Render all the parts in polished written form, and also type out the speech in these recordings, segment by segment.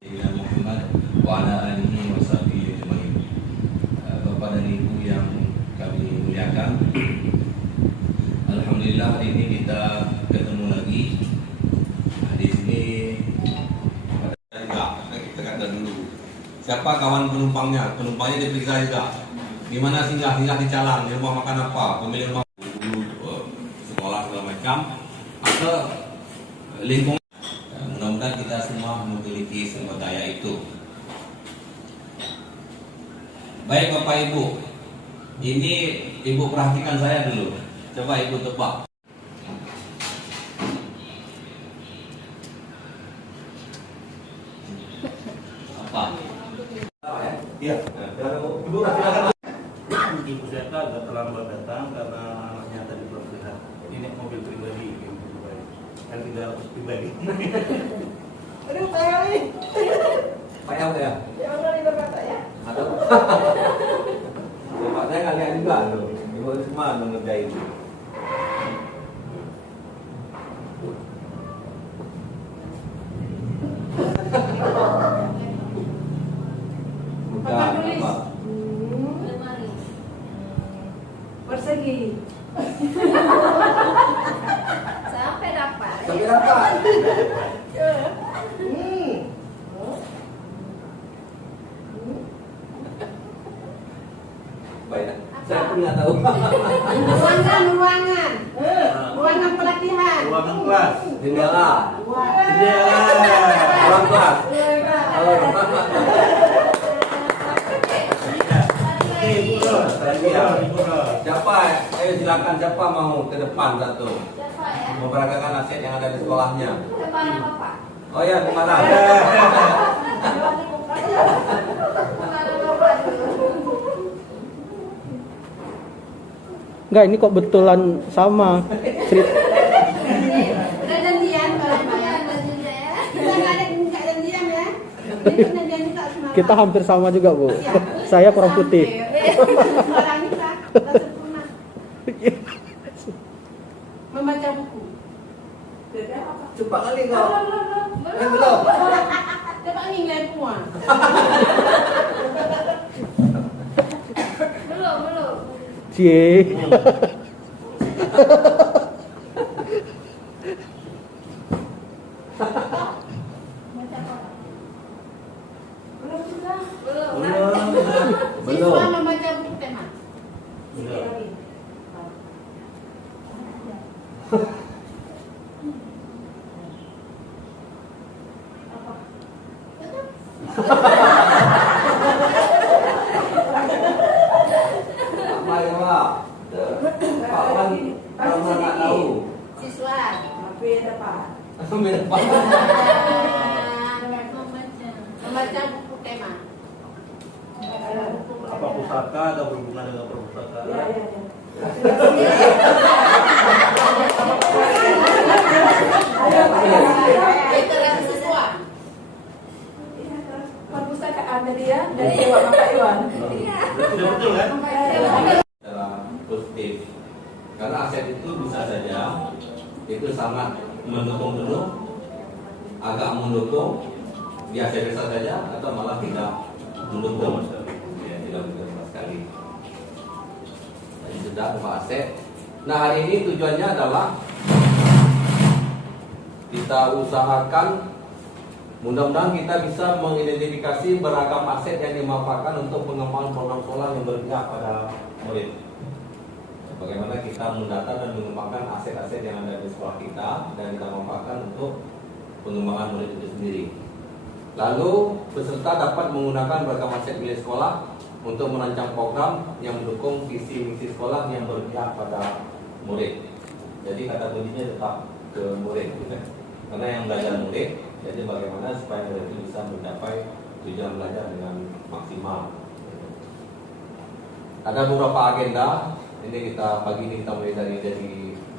Muhammad wa ala alihi wa sahbihi ajma'in. Bapak dan Ibu yang kami muliakan, alhamdulillah hari ini kita ketemu lagi. Di sini kita kata dulu siapa kawan penumpangnya, penumpangnya diperiksa juga. Gimana singgah di Calang, di rumah makan apa, pemilik rumah sekolah segala macam, atau lingkungan. Mudah-mudahan kita semua memiliki sumber daya itu. Baik Bapak Ibu, ini Ibu perhatikan saya dulu. Coba Ibu tebak. Apa? Iya. Ibu silakan. Ibu Zeta agak terlambat datang karena anaknya tadi belum lihat. Ini mobil pribadi, kan 300 pribadi. Aduh, Pak Ali. Pak El ya? Jangan lari berkata ya. Atau Bapak saya kalian juga loh. Ibu semua mengerjain. Bapak tulis. Apa? Persegi. Sampai dapat. Sampai dapat. Baik, saya pun nggak tahu. Ruangan pelatihan. Ruangan kelas. Jendela. Jendela. Ruang kelas. Ibu Ros, Ibu Ros. Siapa? Ayo silakan, siapa mau ke depan satu Siapa ya? memperagakan aset yang ada di sekolahnya. Depannya Bapak. Oh ya, kemana? Depannya Bapak dulu. Enggak, ini kok betulan sama. Udah janjian kalau Bayar bayar. baju saya. Kita nggak ada nggak janjian ya. Itu janjian kita semalam. Kita hampir sama juga, Bu. Ya. Saya kurang putih. Orang kita sempurna. Membaca buku. Beda apa? Coba kali kau. Belum. Belum. Coba nilai semua. Belum. Cie. Belum juga. Belum. Siswa membaca buku tema. Sikit lagi. Apa ya Pak? Pak Wan, kalau nggak tahu. Siswa. Tapi ada Pak. Ambil Pak. Membaca buku tema. Apa pusaka ada berhubungan dengan perpustakaan? Ya. Literasi siswa. Perpustakaan tadi ya dari Bapak Iwan. Sudah betul kan? Secara positif. Karena aset itu bisa saja itu sangat mendukung penuh, agak mendukung, biasa-biasa saja, atau malah tidak mendukung. Ya, tidak mendukung sama sekali. Jadi sudah Pak aset. Nah hari ini tujuannya adalah kita usahakan mudah-mudahan kita bisa mengidentifikasi beragam aset yang dimanfaatkan untuk pengembangan program sekolah yang berpihak pada murid. Bagaimana kita mendata dan mengembangkan aset-aset yang ada di sekolah kita dan kita manfaatkan untuk pengembangan murid itu sendiri. Lalu peserta dapat menggunakan beragam aset milik sekolah untuk merancang program yang mendukung visi misi sekolah yang berpihak pada murid. Jadi kata kuncinya tetap ke murid, karena yang belajar murid. Jadi bagaimana supaya murid itu bisa mencapai tujuan belajar dengan maksimal. Ada beberapa agenda. Ini kita pagi ini kita mulai dari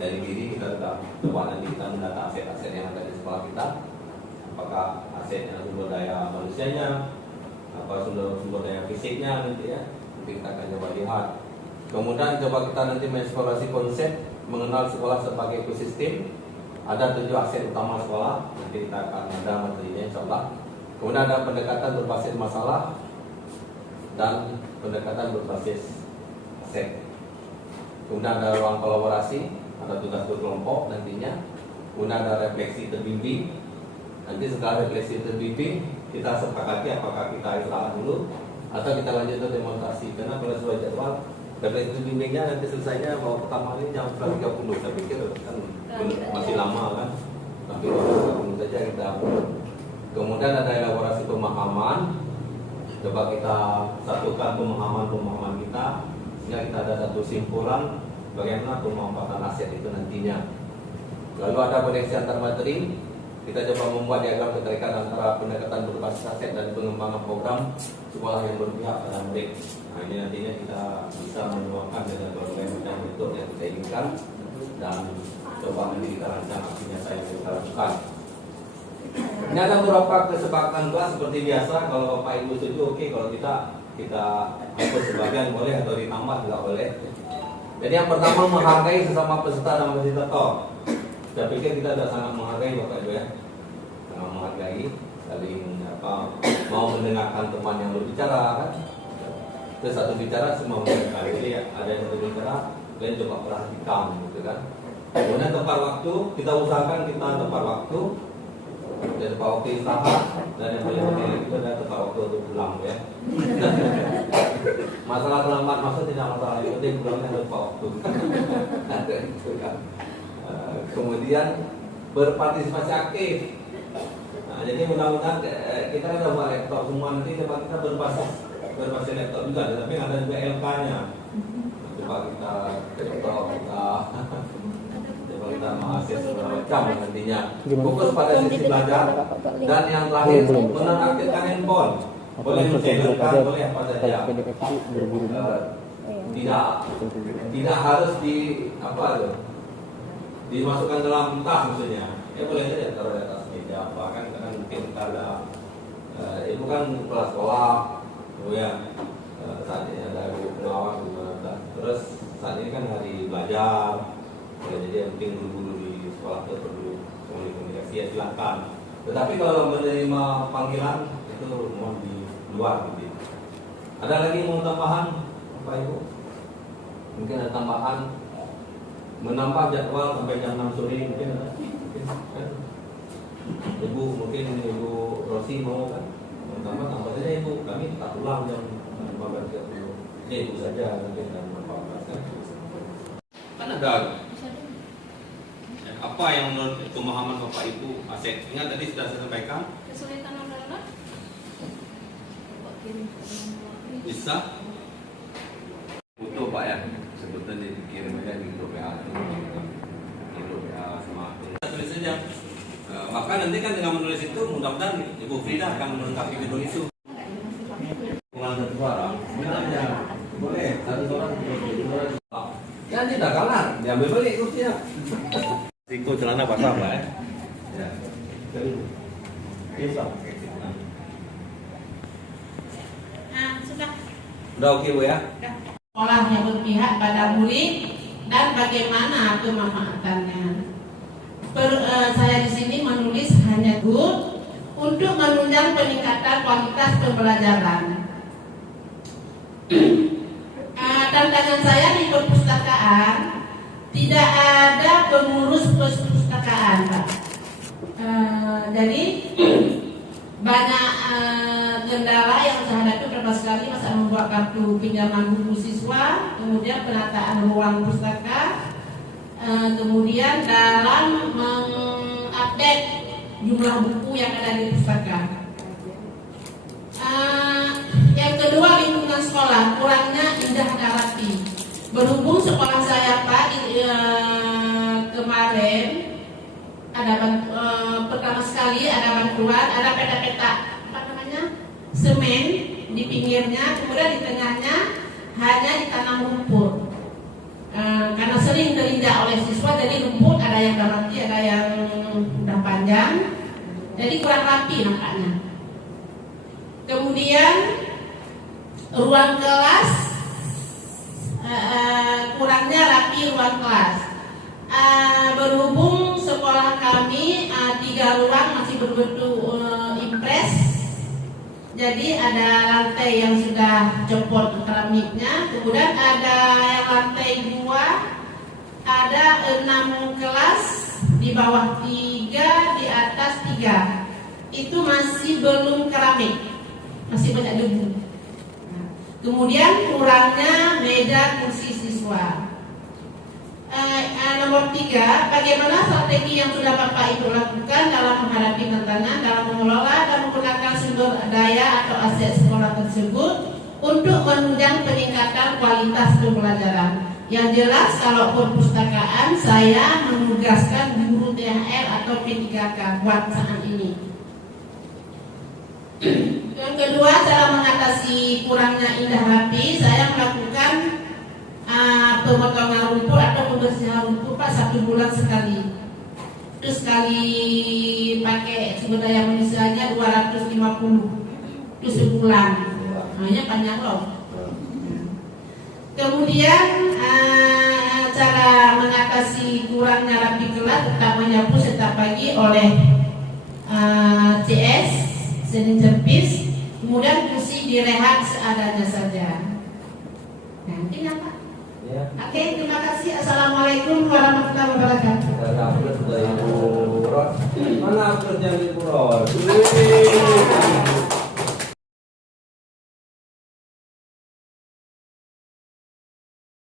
diri kita sudah coba nanti kita mendata aset-aset yang ada di sekolah kita. Apakah aset yang sumber daya manusianya, apa sumber daya fisiknya nanti ya. Nanti kita akan coba lihat. Kemudian coba kita nanti mengeksplorasi konsep mengenal sekolah sebagai ekosistem. Ada 7 aset utama sekolah, nanti kita akan ada materinya insyaallah. Kemudian ada pendekatan berbasis masalah dan pendekatan berbasis aset. Kemudian ada ruang kolaborasi, ada tugas berkelompok nantinya. Kemudian ada refleksi terbimbing. Nanti setelah refleksi terbimbing, kita sepakati apakah kita istirahat dulu atau kita lanjut ke demonstrasi. Karena pada sesuai jadwal refleksi terbimbingnya nanti selesainya bahwa pertama ini jam 11.30. Saya pikir kan masih lama kan. Tapi 11.30 saja kita. Kemudian ada elaborasi pemahaman. Coba kita satukan pemahaman kita sehingga kita ada satu simpulan bagaimana pemanfaatan aset itu nantinya. Lalu ada koneksi antar materi. Kita coba membuat diagram keterikatan antara pendekatan berbasis aset dan pengembangan program sekolah yang berpihak pada murid. Nah, ini nantinya kita bisa menuangkan dengan berbagai macam metode yang kita inginkan dan coba nanti kita rancang aksinya saya yang kita lakukan. Ini ada beberapa kesepakatan kelas seperti biasa. Kalau Bapak Ibu setuju oke, kalau kita hapus sebagian boleh atau ditambah juga boleh. Jadi yang pertama menghargai sesama peserta dan fasilitator. Saya pikir kita sudah sangat menghargai Bapak Ibu ya, sangat menghargai, saling mau mendengarkan teman yang berbicara kan. Terus satu bicara semua mendengar. Jadi ada yang berbicara, kalian coba perhatikan gitu kan. Kemudian tepat waktu, kita usahakan kita tepat waktu. Dan tepat waktu istirahat. Dan yang paling penting itu adalah tepat waktu untuk pulang ya. Masalah terlambat masuk tidak masalah, yang penting pulangnya tepat waktu. Gitu kan. Kemudian berpartisipasi aktif. Nah, jadi mudah-mudahan kita ada buat laptop semua, nanti coba kita berbasis laptop juga, tapi ada juga LK-nya. Coba kita laptop kita mengakses segala macam nantinya. Fokus pada sisi belajar. Dan yang terakhir menonaktifkan handphone. Boleh mencairkan, boleh apa saja. Tidak harus dimasukkan dalam tas maksudnya. Ya boleh saja taruh di atas meja apa kan, karena mungkin kita ada itu kan kelas sekolah, ya saat ini ada guru pengawas, terus saat ini kan hari belajar, jadi yang penting guru-guru di sekolah itu perlu komunikasi ya silakan. Tetapi kalau menerima panggilan itu mohon di luar gitu. Ada lagi mau tambahan Bapak Ibu? Mungkin ada tambahan. Menambah jadwal sampai jam 6 sore mungkin ada. Ibu mungkin Ibu Rosi mau kan? Tambah saja Ibu, kami tak pulang jam 15.30. Ibu saja mungkin jam 14 kan? Kan ada. Apa yang menurut pemahaman Bapak Ibu aset? Ingat tadi sudah saya sampaikan. Kesulitan anak-anak? Bisa? Butuh Pak ya. Sebetulnya dikirim aja di grup WA sama tulis saja. Maka nanti kan dengan menulis itu mudah-mudahan Ibu Frida akan melengkapi video itu. Pengulangan satu suara, aja boleh satu suara. Ya tidak kalah, diambil balik kursinya. Siko celana basah Pak ya. Ya. Bisa. Sudah. Udah oke Bu ya? Sekolah yang berpihak pada murid dan bagaimana pemanfaatannya. Saya di sini menulis hanya untuk menunjang peningkatan kualitas pembelajaran. Tantangan saya di perpustakaan tidak ada pengurus perpustakaan, Pak. Jadi banyak kendala yang saya hadapi pertama sekali masa membuat kartu pinjaman buku siswa, kemudian penataan ruang pustaka, kemudian dalam mengupdate jumlah buku yang ada di pustaka. Yang kedua, lingkungan sekolah kurangnya indah dan rapi. Berhubung sekolah saya Pak kemarin ada pertama sekali ada bantuan, ada peta-peta semen di pinggirnya, kemudian di tengahnya hanya ditanam rumput. Karena sering terinjak oleh siswa, jadi rumput ada yang udah mati, ada yang udah panjang, jadi kurang rapi nampaknya. Kemudian ruang kelas kurangnya rapi ruang kelas. Berhubung sekolah kami 3 ruang masih berbentuk impres Jadi ada lantai yang sudah copot keramiknya, kemudian ada yang lantai 2, ada 6 kelas, di bawah 3, di atas 3. Itu masih belum keramik, masih banyak debu. Nah, kemudian kurangnya meja kursi siswa. Nomor 3, bagaimana strategi yang sudah Bapak Ibu lakukan dalam menghadapi tantangan dalam mengelola dan menggunakan sumber daya atau aset sekolah tersebut untuk menunjang peningkatan kualitas pembelajaran. Yang jelas kalau perpustakaan saya menugaskan guru THR atau P3K buat saat ini. Yang kedua, cara mengatasi kurangnya indah rapi, saya melakukan pemotongan rumput atau pembersihan rumput 1 bulan sekali. Terus sekali pakai sumber daya manusianya 250 itu sebulan. Hanya panjang loh. Kemudian cara mengatasi kurangnya rapi kelas tetap menyapu setiap pagi oleh CS Senin Servis. Kemudian kursi direhat seadanya saja. Nanti apa? Ya. Oke, terima kasih. Assalamualaikum warahmatullahi wabarakatuh. Kita dapat dari Ibu Ron. Mana kerjaan Ibu Ron?